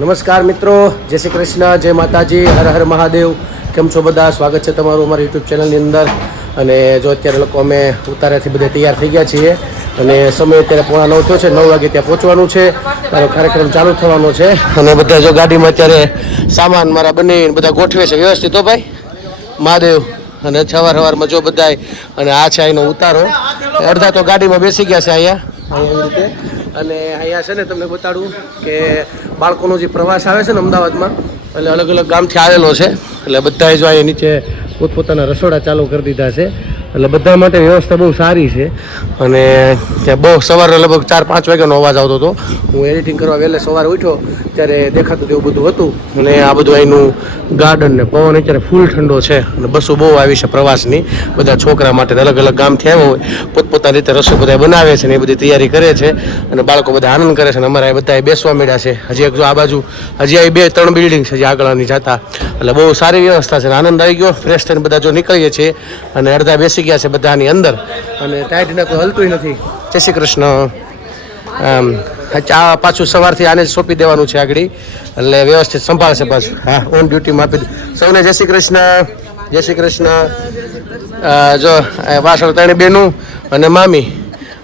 નમસ્કાર મિત્રો, જય શ્રી કૃષ્ણ, જય માતાજી, હર હર મહાદેવ. કેમ છો બધા? સ્વાગત છે તમારું અમારી યુટ્યુબ ચેનલની અંદર. અને જો અત્યારે લોકો અમે ઉતાર્યાથી બધે તૈયાર થઈ ગયા છીએ. અને સમય અત્યારે પોણા નવ થયો છે, નવ વાગે ત્યાં પહોંચવાનું છે. તારો કાર્યક્રમ ચાલુ થવાનો છે. અને બધા જો ગાડીમાં અત્યારે સામાન મારા બંને બધા ગોઠવે છે. વ્યવસ્થિત હો ભાઈ? મહાદેવ. અને સવાર સવારમાં જો બધાય, અને આ છે અહીંનો ઉતારો. અડધા તો ગાડીમાં બેસી ગયા છે અહીંયા. અહીંયા રીતે. અને અહીંયા છે ને તમને બતાડું કે બાળકોનો જે પ્રવાસ આવે છે ને અમદાવાદમાં, એટલે અલગ અલગ ગામથી આવેલો છે. એટલે બધાએ જો અહીંયા નીચે પોતપોતાના રસોડા ચાલુ કરી દીધા છે. એટલે બધા માટે વ્યવસ્થા બહુ સારી છે. અને ત્યાં બહુ સવારે લગભગ ચાર, પાંચ વાગ્યાનો અવાજ આવતો હતો. હું એડિટિંગ કરવા વહેલે સવારે ઉઠ્યો, ત્યારે દેખાતું તેવું બધું હતું. અને આ બધું અહીંનું ગાર્ડન ને પવન અત્યારે ફૂલ ઠંડો છે. અને બસો બહુ આવી છે પ્રવાસની. બધા છોકરા માટે અલગ અલગ ગામથી આવ્યા હોય, પોતપોતાની રીતે રસોઈ બધા બનાવે છે ને એ બધી તૈયારી કરે છે. અને બાળકો બધા આનંદ કરે છે અને અમારા બધા બેસવા મળ્યા છે. હજી એક જો આ બાજુ, હજી અહીં બે, ત્રણ બિલ્ડિંગ છે જે આગળની જતા. એટલે બહુ સારી વ્યવસ્થા છે આનંદ આવી ગયો. ફ્રેશ થઈને બધા જો નીકળીએ છીએ અને અડધા બેસી ગયા છે બધાની અંદર. અને ટાઈટને કોઈ હલતું નથી. જય શ્રી કૃષ્ણ. આમ આ પાછું સવારથી આને જ સોંપી દેવાનું છે આગળ. એટલે વ્યવસ્થિત સંભાળશે પાછું. હા ઓન ડ્યુટીમાં આપી દે. સૌને જય શ્રી કૃષ્ણ. જય શ્રી કૃષ્ણ. જો વાસણ ત્રણે બેનું અને મામી.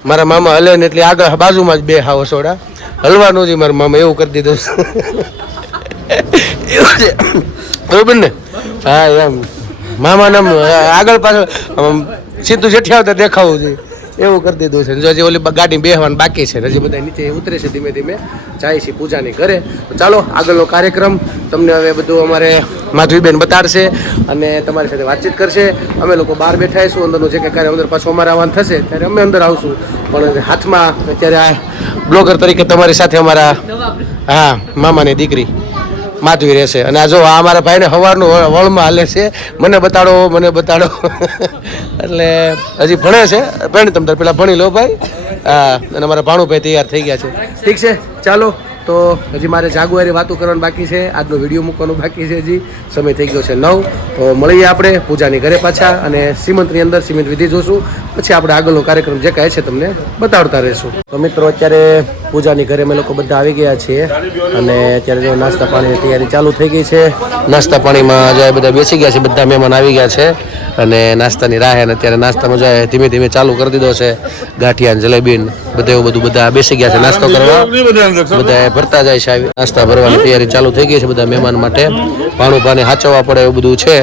મારા મામા હલે ને એટલે આગળ બાજુમાં જ બે હાવ સોડા. હલવાનું જ મારા મામા એવું કરી દીધું એવું છે. બરોબર ને? હા એમ. મામાને આગળ પાછળ સીધું જેઠી આવતા દેખાવું જોઈએ. એવું કરી દીધું છે. જો ઓલી ગાડી બેહવાનું બાકી છે હજી બધા નીચે ઉતરે છે ધીમે ધીમે. જાય છે પૂજાની ઘરે. તો ચાલો, આગળનો કાર્યક્રમ તમને હવે બધું અમારે માધવીબેન બતાડશે અને તમારી સાથે વાતચીત કરશે. અમે લોકો બહાર બેઠા છું અંદરનું જે કંઈ કાર્ય અંદર પાછું અમારે આવવાનું થશે, ત્યારે અમે અંદર આવશું. પણ હાથમાં અત્યારે આ બ્લોગર તરીકે તમારી સાથે અમારા, હા, મામાની દીકરી. માધવી રહેશે. અને આ જો આ અમારા ભાઈને સવારનું વળમાં હાલે છે, મને બતાડો મને બતાડો. એટલે હજી ભણે છે. ભણી તમે પેલા ભણી લો ભાઈ. હા, અને અમારા ભાણુભાઈ તૈયાર થઈ ગયા છે. ઠીક છે, ચાલો. તો હજી મારે જાગુઆરી વાતો કરવાની બાકી છે. આજનો વીડિયો મૂકવાનું બાકી છે હજી. સમય થઈ ગયો છે નવ. તો મળીએ આપણે પૂજાની ઘરે પાછા અને સીમંતની અંદર સીમંત વિધિ જોશું. પછી આપણે આગળનો કાર્યક્રમ જે કહે છે તમને બતાવતા રહીશું. તો મિત્રો, અત્યારે પૂજાની ઘરે અમે લોકો બધા આવી ગયા છીએ. અને અત્યારે જો નાસ્તા પાણીની તૈયારી ચાલુ થઈ ગઈ છે. નાસ્તા પાણીમાં આજે બધા બેસી ગયા છે, બધા મહેમાન આવી ગયા છે. અને નાસ્તાની રાહે અને અત્યારે નાસ્તામાં જાય ધીમે ધીમે ચાલુ કરી દીધો છે. ગાંઠિયા જલેબીન જલેબી ને એવું બધું બધા બેસી ગયા છે નાસ્તો કરવા. બધા ભરતા જાય છે આવી. નાસ્તા ભરવાની તૈયારી ચાલુ થઈ ગઈ છે બધા મહેમાન માટે. પાણું પાણી હાચવવા પડે એવું બધું છે.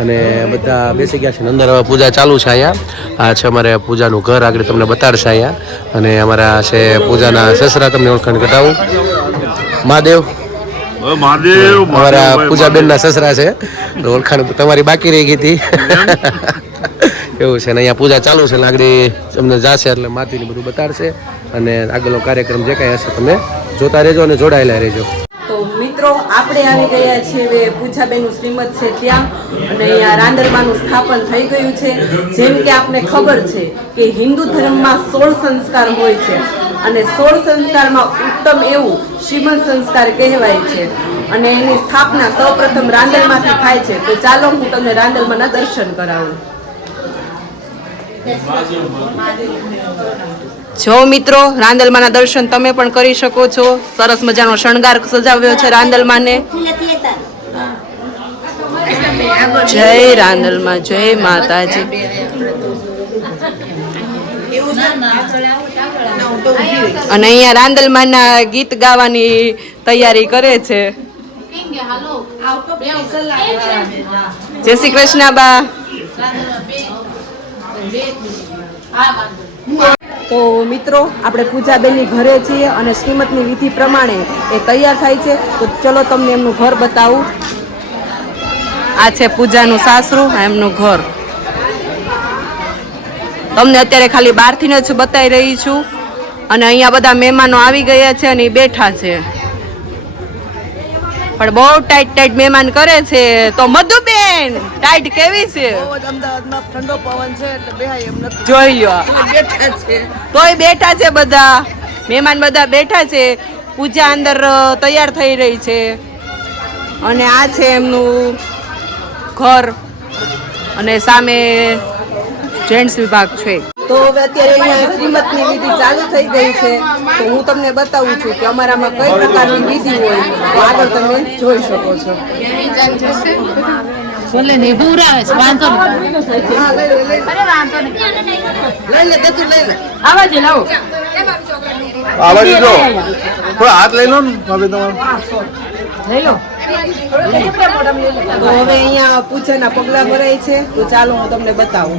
અને બધા બેસી ગયા છે. અંદર હવે પૂજા ચાલુ છે અહીંયા. આ છે અમારે પૂજાનું ઘર આગળ તમને બતાડશે અહીંયા. અને અમારા છે પૂજાના સસરા તમને ઓળખાણ કટાવું મહાદેવ. મહાદેવ પૂજાબેન પૂજાબેનના સસરા છે. તો ઓળખાણ તમારી બાકી રહી ગઈ હતી. એવું છે ને અહીંયા પૂજા ચાલુ છે લાગણી આગળ તમને જાશે એટલે માતીને બધું બતાડશે. અને આગળનો કાર્યક્રમ જે કાંઈ હશે તમે જોતા રહેજો અને જોડાયેલા રહેજો. તો મિત્રો આપણે આવી ગયા છીએ પૂજાબેનનું શ્રીમદ છે ત્યાં. અને અહીંયા રાંદરબાનું સ્થાપન થઈ ગયું છે. જેમ કે આપને ખબર છે કે હિન્દુ ધર્મમાં સોળ સંસ્કાર હોય છે. અને સોળ સંસ્કારમાં ઉત્તમ એવું શ્રીમદ સંસ્કાર કહેવાય છે. અને એની સ્થાપના સૌપ્રથમ રાંદલમાંથી થાય છે. તો ચાલો હું તમને રાંદલમાંના દર્શન કરાવું. જો મિત્રો રાંદલમાના દર્શન તમે પણ કરી શકો છો. સરસ મજાનો શણગાર સજાવ્યો છે રાંદલમાને. જય રાંદલમાં, જય માતાજી. અને અહીંયા રાંદલમાના ગીત ગાવાની તૈયારી કરે છે. જય શ્રી કૃષ્ણ બા. તો મિત્રો આપણે પૂજાબેનની ઘરે છીએ અને શ્રીમતની વિધિ પ્રમાણે એ તૈયાર થાય છે. તો ચલો તમને એમનું ઘર બતાવું. આ છે પૂજાનું સાસરું એમનું ઘર. તમને અત્યારે ખાલી બહારથી જ બતાવી રહી છું. અને અહીંયા બધા મહેમાનો આવી ગયા છે અને બેઠા છે. પણ બહુ ટાઈટ ટાઈટ મહેમાન કરે છે. તો મધુબેન ટાઈટ કેવી છે? અમદાવાદમાં ઠંડો પવન છે એટલે બેહાય એમ નથી. જોઈ લો. બેઠા છે. તોય બેઠા છે બધા. મહેમાન બધા બેઠા છે. પૂજા અંદર તૈયાર થઈ રહી છે. અને આ છે એમનું ઘર. અને સામે જેન્ટ્સ વિભાગ છે. તો હવે અત્યારે અહીંયા શ્રીમતની વિધિ ચાલુ થઈ ગઈ છે. તો હું તમને બતાવું છું કે અમારામાં કઈ પ્રકારની વિધિ હોય તો આગળ તમે જોઈ શકો છો. બોલે છે વાંધો લઈ લે નહીં લે. લઈ લે બધું લઈ લે. આવા જ લાવો. આવા દીધો થોડો હાથ લઈ લો ને ભાભી તમારો. લઈ લો. તો હવે અહીંયા પૂજાના પગલા ભરાય છે. તો ચાલો હું તમને બતાવું.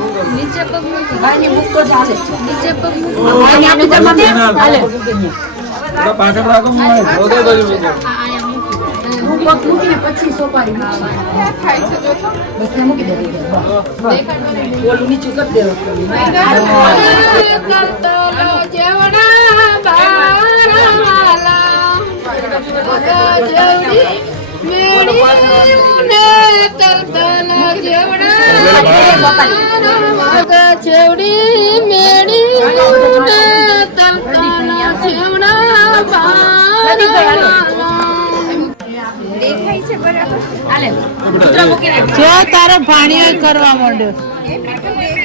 જમણો પગ મૂકી. દે ચાલે ને દે હાથ રાખજો નીચે પગ મૂકી. ભાઈ ને મૂકો ચાલે નીચે પગ મૂકો ભાઈ ને આપણે જમા દે. હું પગ મૂકીને પછી સોપારી મૂકીશું. બસ ને મૂકી દે ઓલું નીચું કરી દેવું ચેવડી મેળી. જો તારો ભાણિયો કરવા માંડ્યો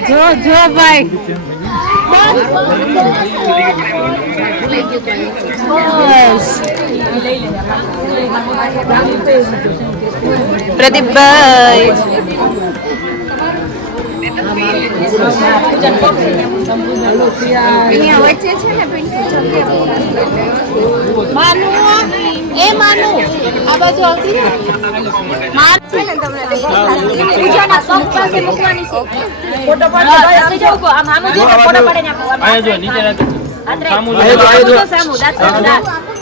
જો જો ભાઈ બસ પ્રદીપભાઈ માનુ એ માનુ. આ બાજુ આવતી માન છે ને તમને પૂજાના પગ પાસે મૂકવાની છે. ફોટો પાડો ભાઈ આપી. જાવ આ મામુ જે. ફોટો પાડે ને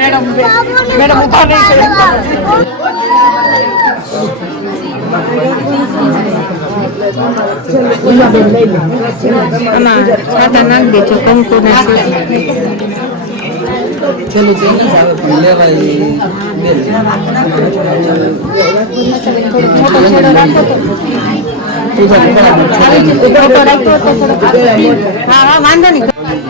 જો મેડમ ઊભા જલ્દી ફોકસ કરો છાતા નાખ દેજો કંકુ ના હા હા નહીં. તમ વાંધો નહીં.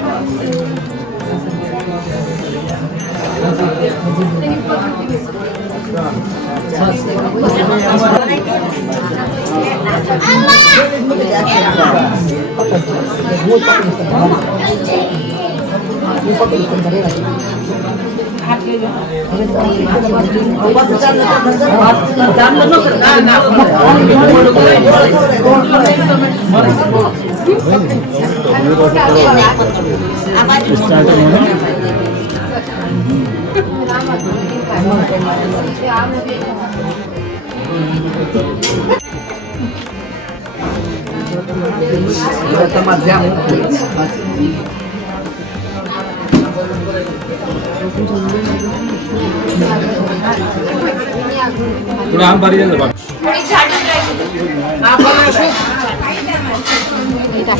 તાર જેમ મારવું હોય એમ મારજે. નહીં મારજે. ના તમ તાર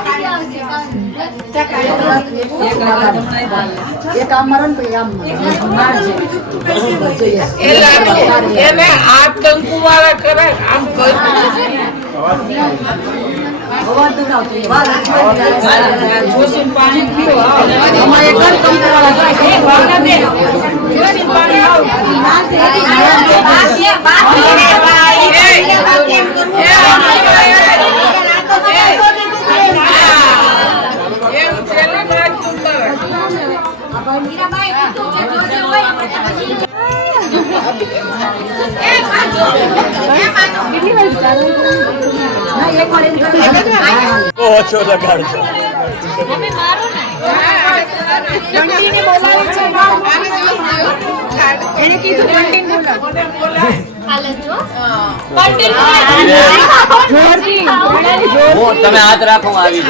એક આમ મારો ને આમ મારો. મારજે. એને હાથ કંકુ વાળા કરે આમ કરી. પાણી ના, એક વાર એમ કરે. મમ્મી મારો ને હાલે જો કન્ટિન્યુ તમે હાથ રાખો આવી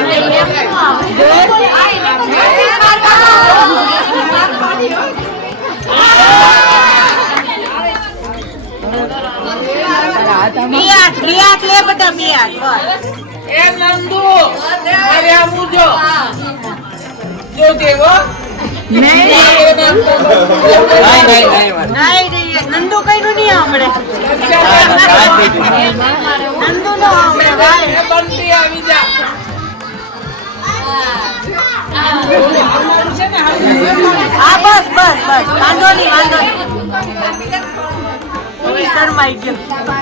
વાંધો નહીં વાંધો શરમાઈ ગયો.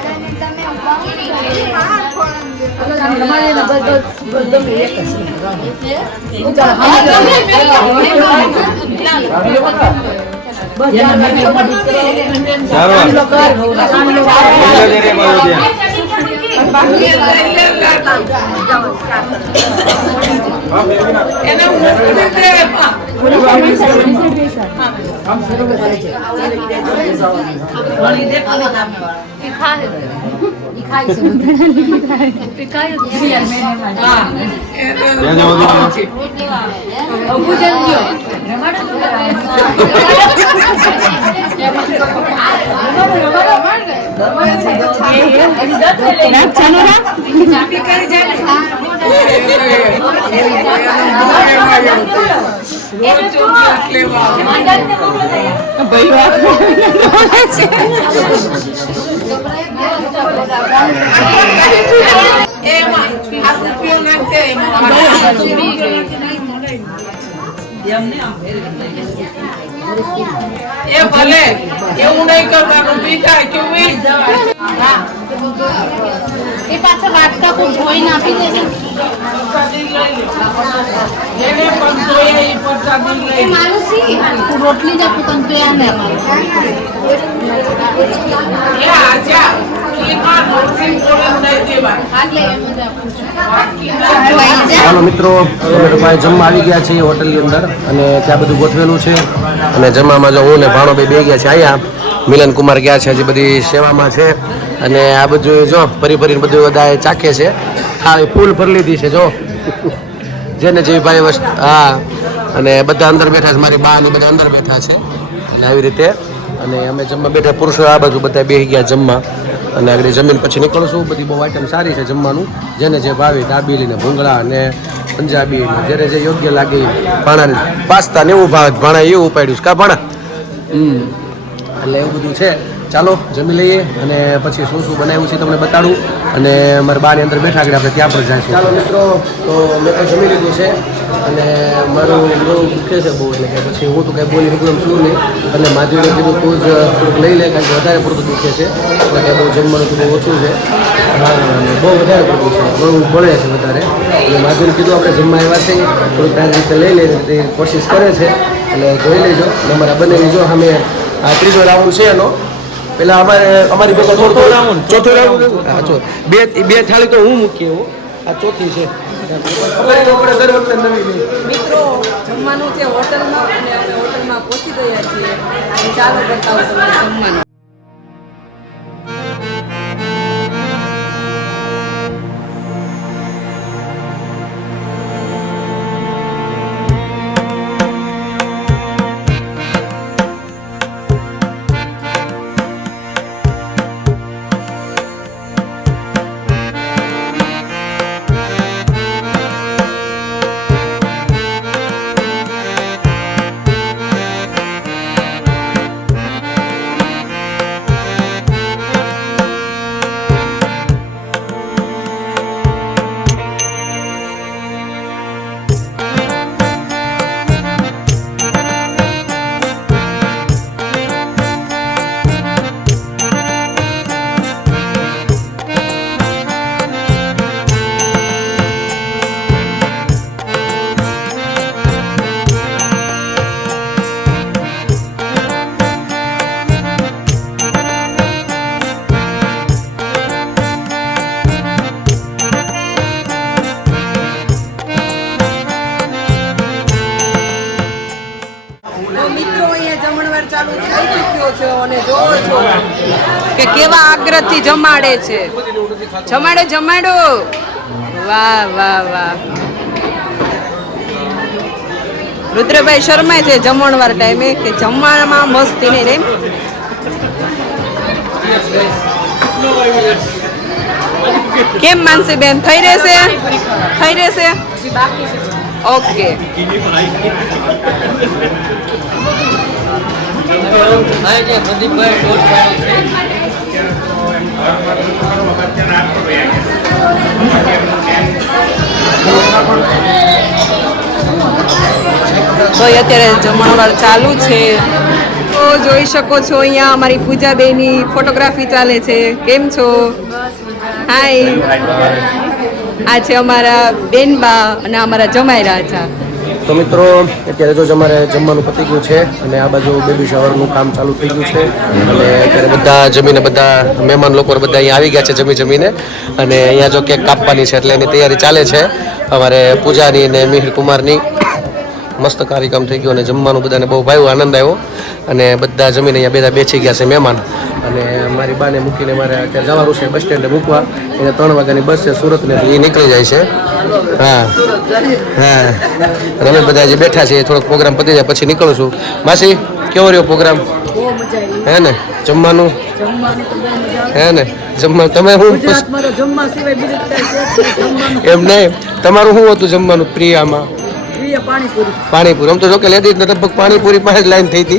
ખાય છે બધું. અબુ એ ભલે એવું નહીં કરવાનું કોઈ તું રોટલી જ આપું તને આજા ચાલો મિત્રો, અમે લોકો જમવા આવી ગયા છીએ હોટલની અંદર અને ત્યાં બધું ગોઠવેલું છે. અને જમવામાં જો હું ને ભાણોભાઈ બે ગયા છે અહીંયા મિલન કુમાર ગયા છે, હજી બધી સેવામાં છે. અને આ બધું જો, ફરી ફરીને બધું બધા ચાખે છે. હા, એ ફૂલ ભરી લીધી છે, જો. જેને જેવી ભાઈ વસ્તુ હા. અને બધા અંદર બેઠા છે, મારી બા ને બધા અંદર બેઠા છે. અને આવી રીતે અને અમે જમવા બેઠા પુરુષો આ બાજુ બધા બેસી ગયા જમવા. અને આગળ જમીન પછી નીકળશું બધી બહુ આઈટમ સારી છે જમવાનું. જેને જે ભાવે દાબેલી ને ભૂંગળા અને પંજાબી જેને જે યોગ્ય લાગે ભાણાને ભાણા પાસ્તા ને એવું ભાવે. ભાણા એવું ઉપાડ્યું છે. કા ભાણા? હમ. એટલે એવું બધું છે. ચાલો, જમી લઈએ અને પછી શું શું બનાવ્યું છે તમને બતાડું અને મારા બાની અંદર બેઠા આગળ આપણે ત્યાં પણ જઈશું. ચાલો મિત્રો, તો મેં તો જમી લીધું છે અને મારું ગળું દુખે છે બહુ, એટલે કે પછી હું તો કાંઈ બોલી એકદમ શું નહીં. એટલે માધુરીને કીધું, તું જ થોડુંક લઈ લે, કારણ કે વધારે પૂરતું દુખે છે. એટલે કે બહુ જમવાનું તો બહુ ઓછું છે. બહુ વધારે પૂરતું છે ઘણું ભણે છે વધારે. એટલે માધુરી કીધું, આપણે જમવા આવ્યા છે થોડુંક તારી રીતે લઈ લે, તે કોશિશ કરે છે. એટલે જોઈ લેજો નંબર અમારા બંનેની જો અમે આ ત્રીજો રાઉન્ડ છે એનો પેલા અમારે અમારી પાસે ચોથો રાઉન્ડ. ચોથો રાઉન્ડ. હા ચો બે બે થાળી તો હું મૂકી એવું આ ચોથી છે. મિત્રો જમવાનું છે હોટલમાં અને અમે હોટલમાં પહોંચી ગયા છીએ. અને ચાલો બતાવો તમને જમવાનું. જમણવાર ચાલુ થઈ ચૂક્યો છે અને જોવો છો. કે કેવા આગ્રહથી જમાડે છે? જમાડો જમાડો. વાહ વાહ વાહ. રુદ્રભાઈ શર્મા છે જમણવાર ટાઈમે કે જમવામાં મસ્તી નહીં એમ. કેમ માનસી બેન થઈ રહેશે? થઈ રહેશે? ઓકે તો એ અત્યારે જમણવાર ચાલુ છે. તો જોઈ શકો છો અહીંયા અમારી પૂજાબેની ફોટોગ્રાફી ચાલે છે. કેમ છો? હાય આ છે અમારા બેનબા અને અમારા જમાઈ રાજા. તો મિત્રો, અત્યારે જો અમારે જમવાનું પતી ગયું છે અને આ બાજુ બેબી શાવરનું કામ ચાલુ થઈ ગયું છે. અને અત્યારે બધા જમીને બધા મહેમાન લોકો બધા અહીંયા આવી ગયા છે જમી જમીને. અને અહીંયા જો કેક કાપવાની છે એટલે એની તૈયારી ચાલે છે. અમારે પૂજાની ને મિહિર કુમારની મસ્ત કાર્યક્રમ થઈ ગયો અને જમવાનું બધાને બહુ ભાઈ આનંદ આવ્યો. અને બધા જમીને અહીંયા બધા બેસી ગયા છે મહેમાન. અને મારી બાને મૂકીને મારે અત્યારે જવાનું છે બસ સ્ટેન્ડે મૂકવા. એને ત્રણ વાગ્યાની બસ છે સુરતને એ નીકળી જાય છે. હા. હા. અને બધા જે બેઠા છીએ થોડોક પ્રોગ્રામ પતી જાય પછી નીકળું છું. માસી કેવો રહ્યો પ્રોગ્રામ? હે ને? જમવાનું? હે ને? જમવા તમે છે. જમવાનું. એમ નહીં. તમારું શું હતું જમવાનું પ્રિયામાં? પ્રિય પાણીપુરી. આમ તો જો કે લેડીઝ લગભગ પાણીપુરી પાસે લાઈન થઈ હતી.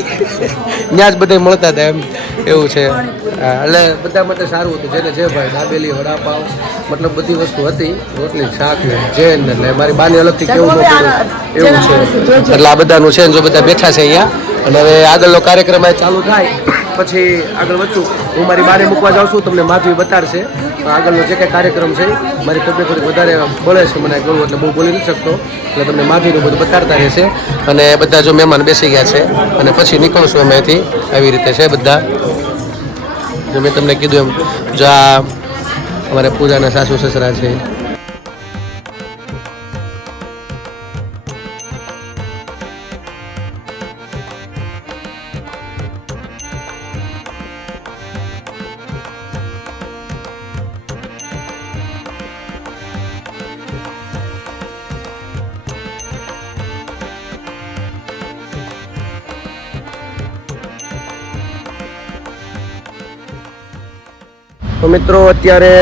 ત્યાં જ બધા મળતા હતા એમ. એવું છે. એટલે બધા માટે સારું હતું. જેને જે ભાઈ દાબેલી વડાપાવ મતલબ બધી વસ્તુ હતી રોટલી શાક ને જેન ને એટલે મારી બાની અલગથી કેવું એવું છે. એટલે આ બધાનું છે જો બધા બેઠા છે અહીંયા. અને હવે આગળનો કાર્યક્રમ ચાલુ થાય. પછી આગળ વધશું. હું મારી બાને મૂકવા જાઉં છું તમને માધવી બતાડશે. આગળનો જે કંઈ કાર્યક્રમ છે મારી તબિયત થોડી વધારે બોલે છે મને ગળું એટલે બહુ બોલી નથી શકતો. એટલે તમને માધવીનું બધું બતાડતા રહેશે. અને બધા જો મહેમાન બેસી ગયા છે અને પછી નીકળશું અમે અહીંથી. આવી રીતે છે બધા. મેં તમને કીધું એમ જો આ અમારે પૂજાના સાસુ સસરા છે. મિત્રો, અત્યારે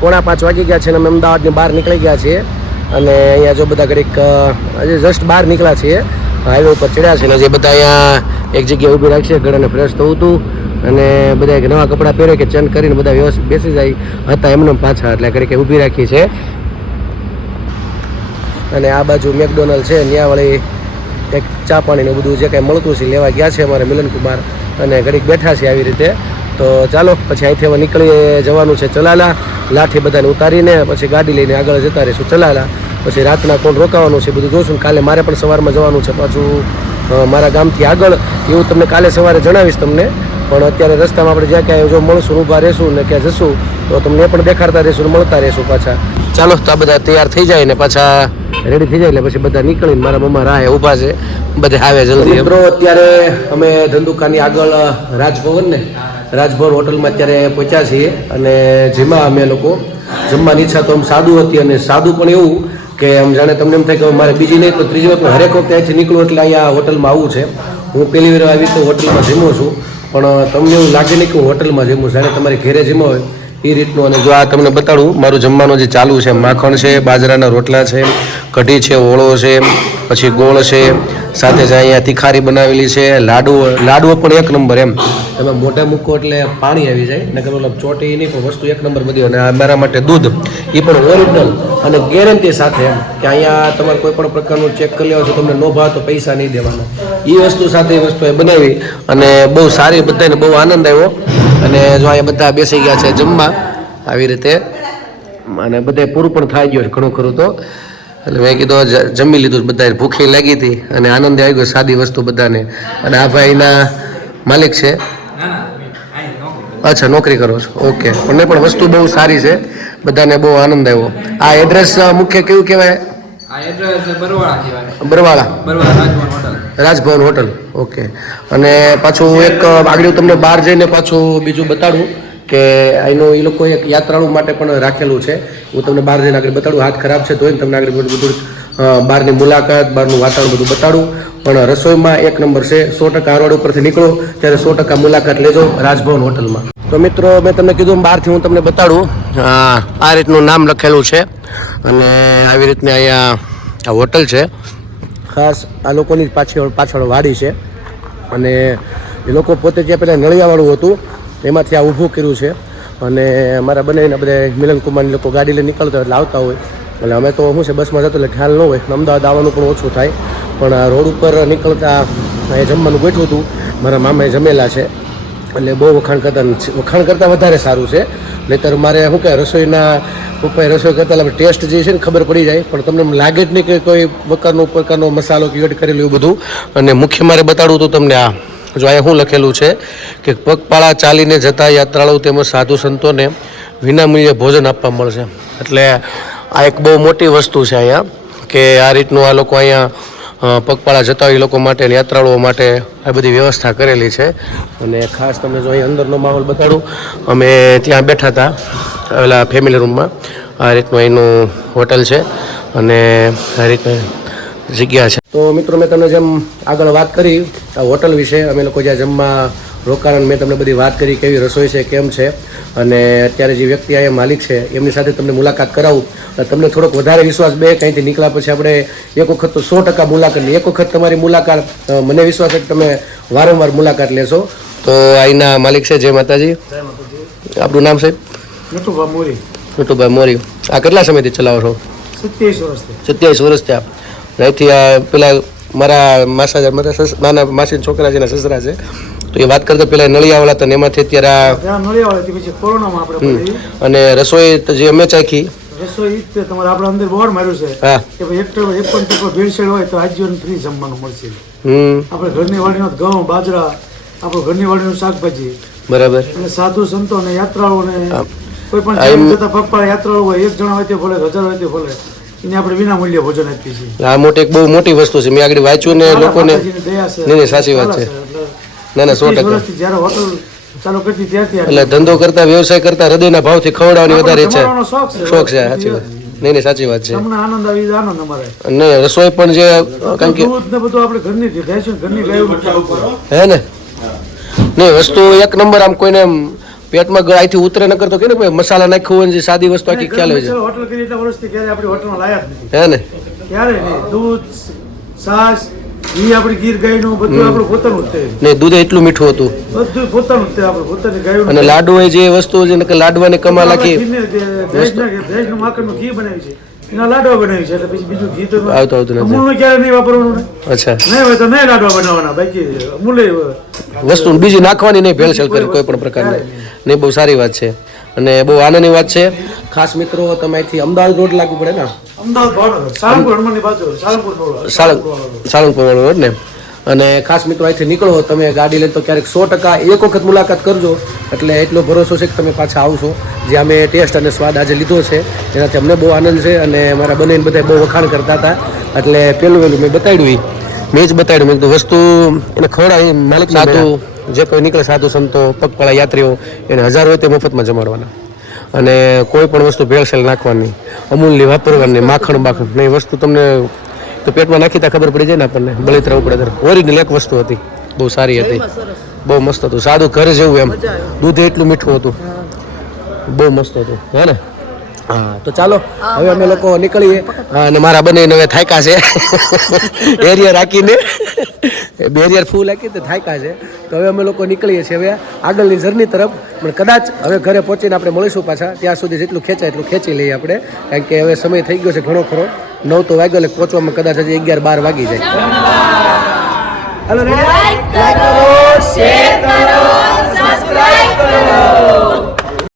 પોણા પાંચ વાગી ગયા છે અને અમે અમદાવાદની બહાર નીકળી ગયા છીએ. અને અહીંયા જો બધા ઘડીક હજી જસ્ટ બહાર નીકળ્યા છીએ. હાઈવે ઉપર ચડ્યા છે અને જે બધા અહીંયા એક જગ્યાએ ઊભી રાખશે ગળાને ફ્રેશ થવું હતું અને બધા એક નવા કપડાં પહેરે કે ચેન્જ કરીને બધા વ્યવસ્થિત બેસી જાય હતા એમને પાછા, એટલે ઘડીક ઊભી રાખી છે. અને આ બાજુ મેકડોનલ્ડ છે ત્યાં વળી કંઈક ચા પાણીનું બધું જે કાંઈ મળતું છે લેવા ગયા છે અમારે મિલનકુમાર. અને ઘડીક બેઠા છે આવી રીતે. તો ચાલો, પછી અહીંથી હવે નીકળી જવાનું છે ચલાલા. લાઠી બધાને ઉતારીને, પછી ગાડી લઈને આગળ જતા રહીશું ચલાલા. પછી રાતના કોણ રોકાવાનું છે બધું ને કાલે મારે પણ સવારમાં જવાનું છે પાછું મારા ગામથી આગળ. એવું તમને કાલે સવારે જણાવીશ તમને. પણ અત્યારે રસ્તામાં આપણે જ્યાં ક્યાંય જો મળશું, ઊભા રહેશું ને ક્યાં જશું, તો તમને પણ દેખાડતા રહેશું મળતા રહેશું પાછા. ચાલો, તો આ બધા તૈયાર થઈ જાય ને પાછા રેડી થઈ જાય એટલે પછી બધા નીકળીને મારા મમ્મા રાહે ઊભા છે. બધા આવે જલ્દી મિત્રો, અત્યારે અમે ધંધુકાની આગળ રાજભવન ને રાજભવન હોટલમાં અત્યારે પહોંચ્યા છીએ અને જેમાં અમે લોકો જમવાની ઈચ્છા તો આમ સાદું હતી અને સાદું પણ એવું કે આમ જાણે તમને એમ થાય કે મારે બીજી નહીં તો ત્રીજી વખત હરેક વખતે અહીંથી નીકળું એટલે અહીંયા હોટલમાં આવું છે. હું પહેલી વાર આવી તો હોટલમાં જમ્યો છું, પણ તમને એવું લાગે નહીં કે હું હોટલમાં જમું જાણે તમારે ઘેરે જમો હોય એ રીતનું. અને જો આ તમને બતાડું, મારું જમવાનું જે ચાલુ છે, માખણ છે, બાજરાના રોટલા છે, કઢી છે, ઓળો છે, પછી ગોળ છે સાથે જ અહીંયા તિખારી બનાવેલી છે. લાડુઓ લાડુઓ પણ એક નંબર એમ. તમે મોઢે મૂકો એટલે પાણી આવી જાય. નકર મતલબ ચોટી નહીં, પણ વસ્તુ એક નંબર બધી. અને આ મારા માટે દૂધ એ પણ ઓરિજિનલ અને ગેરંટી સાથે એમ. કે અહીંયા તમારે કોઈ પણ પ્રકારનું ચેક કરી લેવા છો, તમને નો ભાવ તો પૈસા નહીં દેવાના. એ વસ્તુ સાથે એ વસ્તુ એ બનાવી અને બહુ સારી બધાને બહુ આનંદ આવ્યો. અને જો અહીંયા બધા બેસી ગયા છે જમવા, આવી રીતે. અને બધે પૂરું પણ થઈ ગયું છે ઘણું ખરું તો. એટલે મેં કીધું જ- જમી લીધું બધા ભૂખી લાગી હતી. અને આનંદ આવી ગયો સાદી વસ્તુ બધાને. અને આ ભાઈના માલિક છે. અચ્છા નોકરી કરો છો. ઓકે. પણ પણ વસ્તુ બહુ સારી છે. બધાને બહુ આનંદ આવ્યો. આ એડ્રેસ મુખ્ય કેવું કહેવાય? બરવાળા રાજભવન હોટલ. ઓકે. અને પાછું એક આગળ તમને બહાર જઈને પાછું બીજું બતાડું. કે અહીંનું એ લોકોએ એક યાત્રાળુ માટે પણ રાખેલું છે. હું તમને બહાર જઈને આગળ બતાડું, હાથ ખરાબ છે તોય તમને આગળ બધું બહારની મુલાકાત, બહારનું વાતાવરણ બધું બતાડું. પણ રસોઈમાં એક નંબર છે, સો ટકા રોડ ઉપરથી નીકળો, ત્યારે સો ટકા મુલાકાત લેજો રાજભવન હોટલમાં. તો મિત્રો, મેં તમને કીધું બહારથી હું તમને બતાડું આ રીતનું નામ લખેલું છે. અને આવી રીતની અહીંયા આ હોટલ છે. ખાસ આ લોકોની પાછળ પાછળ વાડી છે. અને એ લોકો પોતે જે પહેલાં નળિયાવાળું હતું એમાંથી આ ઊભું કર્યું છે. અને અમારા બંને બધા મિલન કુમારની લોકો ગાડી લઈને નીકળતા એટલે આવતા હોય. એટલે અમે તો શું છે, બસમાં જતો એટલે ખ્યાલ ન હોય. અમદાવાદ આવવાનું પણ ઓછું થાય. પણ રોડ ઉપર નીકળતા એ જમવાનું ગોઠવું હતું. મારા મામાએ જમેલા છે. એટલે બહુ વખાણ કરતા વખાણ કરતાં વધારે સારું છે. નહીતર મારે શું કહે રસોઈના પપ્પાએ રસોઈ કરતા ટેસ્ટ જે છે ને ખબર પડી જાય. પણ તમને લાગે જ નહીં કે કોઈ પ્રકારનો પ્રકારનો મસાલો કે એડ કરેલું એવું બધું. અને મુખ્ય મારે બતાડવું હતું તમને આ જો અહીંયા શું લખેલું છે કે પગપાળા ચાલીને જતા યાત્રાળુ તેમજ સાધુ સંતોને વિનામૂલ્યે ભોજન આપવા મળશે. એટલે આ એક બહુ મોટી વસ્તુ છે અહીંયા કે આ રીતનું આ લોકો અહીંયા પગપાળા જતા હોય એ લોકો માટે યાત્રાળુઓ માટે આ બધી વ્યવસ્થા કરેલી છે. અને ખાસ તમને જો અહીં અંદરનો માહોલ બતાડું, અમે ત્યાં બેઠા હતા પેલા ફેમિલી રૂમમાં આ રીતનું અહીંનું હોટલ છે. અને આ રીતની જગ્યા છે. તો મિત્રો મેં તમને જેમ આગળ વાત કરી આ હોટલ વિશે અમે લોકો જ્યાં જમવા રોકાણ મેં તમને બધી વાત કરી કેવી રસોઈ છે કેમ છે. અને અત્યારે જે વ્યક્તિ અહીંયા માલિક છે એમની સાથે તમને મુલાકાત કરાવું. તમને થોડોક વધારે વિશ્વાસ બે કંઈથી નીકળ્યા પછી આપણે એક વખત તો સો ટકા મુલાકાત. એક વખત તમારી મુલાકાત મને વિશ્વાસ છે કે તમે વારંવાર મુલાકાત લેશો. તો અહીંના માલિક છે જય માતાજી. આપણું નામ સાહેબ? નટુભા મોરી. નટુભાઈ મોરી. આ કેટલા સમયથી ચલાવો છો? સત્યાવીસ વર્ષથી. સત્યાવીસ વર્ષ થયા. અહીંથી પેલા મારા માસા મારા નાના માસી છોકરા છે ને સસરા છે તો એ વાત કરતા પેલા નળિયાવાળા હતા એમાંથી અત્યારે આ ત્યાં નળિયાવાળાથી પછી કોરોનામાં આપણે અને રસોઈ તો જે અમે ચાખી. રસોઈ તમારે આપણે અંદર બોર્ડ માર્યું છે હા. કે ભાઈ એક એક પણ ટકો ભેળસેળ હોય તો આજીવન ફ્રી જમવાનું મળશે. આપણે ઘરની વાડીનો ઘઉં બાજરા આપણું ઘરની વાડીનું શાકભાજી. બરાબર. અને સાધુ સંતો અને યાત્રાળુઓને કોઈ પણ જતા પપ્પા યાત્રાળુ હોય એક જણા હોય તે ભલે હજાર હોય તે ભલે. એને આપણે વિના મૂલ્યે ભોજન આપીએ છીએ. આ મોટી એક બહુ મોટી વસ્તુ છે. મેં આગળ વાંચ્યું ને લોકોને. નહીં નહીં સાચી વાત છે. ના ના સો ટકા. જ્યારે હોટલ ચાલુ કરતી ત્યારથી એટલે ધંધો કરતા વ્યવસાય કરતા હૃદયના ભાવથી ખવડાવવાની વધારે શોખ છે. શોખ છે સાચી વાત. નહીં નહીં સાચી વાત છે. આનંદ આવી આનંદ અમારે. અને રસોઈ પણ જે કારણ કે બધું આપણે ઘરની ઘરની. હે ને? નહીં વસ્તુ એક નંબર આમ કોઈને પેટમાં ગળાથી ઉતરે ન કરતો કે ને ભાઈ મસાલા નાખ્યો હોય જે સાદી વસ્તુ આખી ખ્યાલ હોય છે. હોટલ કરી એટલા વર્ષથી ક્યારે આપણી હોટલમાં લાયા જ નથી. હે ને? ક્યારે નહીં. દૂધ છાશ ઘી આપણી ગીર ગાયનું બધું આપણું પોતાનું જ તે. નહીં દૂધ એટલું મીઠું હતું. બધું પોતાનું જ તે આપણે પોતાની ગાયનું અને લાડુ હોય જે વસ્તુ છે લાડવાની કમાલ આખી ભેંસનું માખણનું ઘી બનાવી છે. એના લાડવા બનાવ્યું છે એટલે પછી બીજું ઘી તો આવતું આવતું નથી. અમૂલનું ક્યારે નહીં વાપરવાનું અચ્છા. નહીં હોય તો નહીં લાડવા બનાવવાના બાકી અમૂલે વસ્તુ બીજી નાખવાની નહીં ભેળસેળ કરી કોઈ પણ પ્રકારની. નહીં બહુ સારી વાત છે. અને બહુ આનંદની વાત છે. ખાસ મિત્રો તમે અહીંથી અમદાવાદ રોડ લાગુ પડે ને? અમદાવાદ સાળંગપુર હનુમાનની બાજુ સાળંગપુર સાળંગ સાળંગપુર વાળો રોડ ને અને ખાસ મિત્રો અહીંથી નીકળો તમે ગાડી લઈને તો ક્યારેક સો ટકા એક વખત મુલાકાત કરજો. એટલે એટલો ભરોસો છે કે તમે પાછા આવશો. જે અમે ટેસ્ટ અને સ્વાદ આજે લીધો છે એનાથી અમને બહુ આનંદ છે અને મારા બંને બધા બહુ વખાણ કરતા હતા. એટલે પહેલું વહેલું મેં બતાડ્યું મેં જ બતાડ્યું મેં કીધું વસ્તુ એને ખવડાવી માલિક સાધુ જે કોઈ નીકળે સાધુ સંતો પગપાળા યાત્રીઓ એને હજાર હોય તે મફતમાં જમાડવાના. અને કોઈ પણ વસ્તુ ભેળસેળ નાખવાની અમૂલની વાપરવાની માખણ બાખણ નહીં વસ્તુ તમને તો પેટમાં નાખી તા ખબર પડી જાય ને આપણને. બળિતરા ઉપડે ઓરિજિનલ એક વસ્તુ હતી. બહુ સારી હતી. બહુ મસ્ત હતું. સાદું ઘર જેવું એમ. દૂધ એટલું મીઠું હતું. બહુ મસ્ત હતું. હે ને? હા તો ચાલો. હવે અમે લોકો નીકળીએ. અને મારા બંને હવે થાયકા છે. એરિયા રાખીને. બેરિયર ફૂલ રાખી તો થાયકા છે. તો હવે અમે લોકો નીકળીએ છીએ હવે આગળની જર્ની તરફ. પણ કદાચ હવે ઘરે પહોંચીને આપણે મળીશું પાછા. ત્યાં સુધી જેટલું ખેંચાય એટલું ખેંચી લઈએ આપણે. કારણ કે હવે સમય થઈ ગયો છે ઘણો ખરો. નવ તો વાગ્યો એટલે પહોંચવામાં કદાચ હજી અગિયાર બાર વાગી જાય હાલો રેડી?